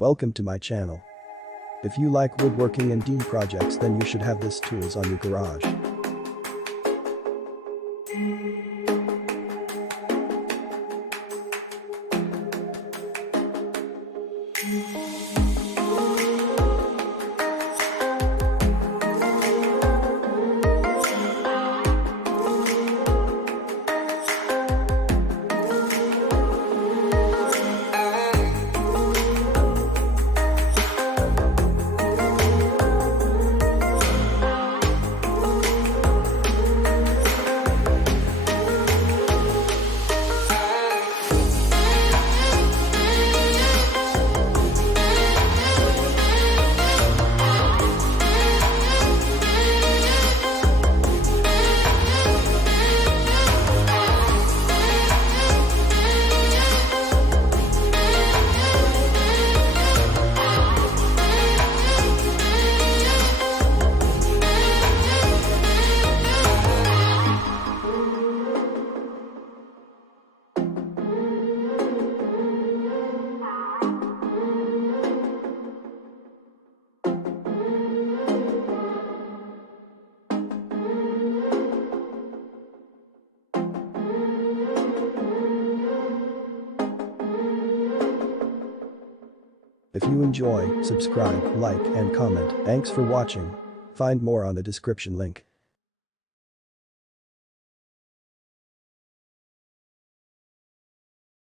Welcome to my channel. If you like woodworking and D projects, then you should have this tools on your garage. If you enjoy, subscribe, like and comment. Thanks for watching. Find more on the description link.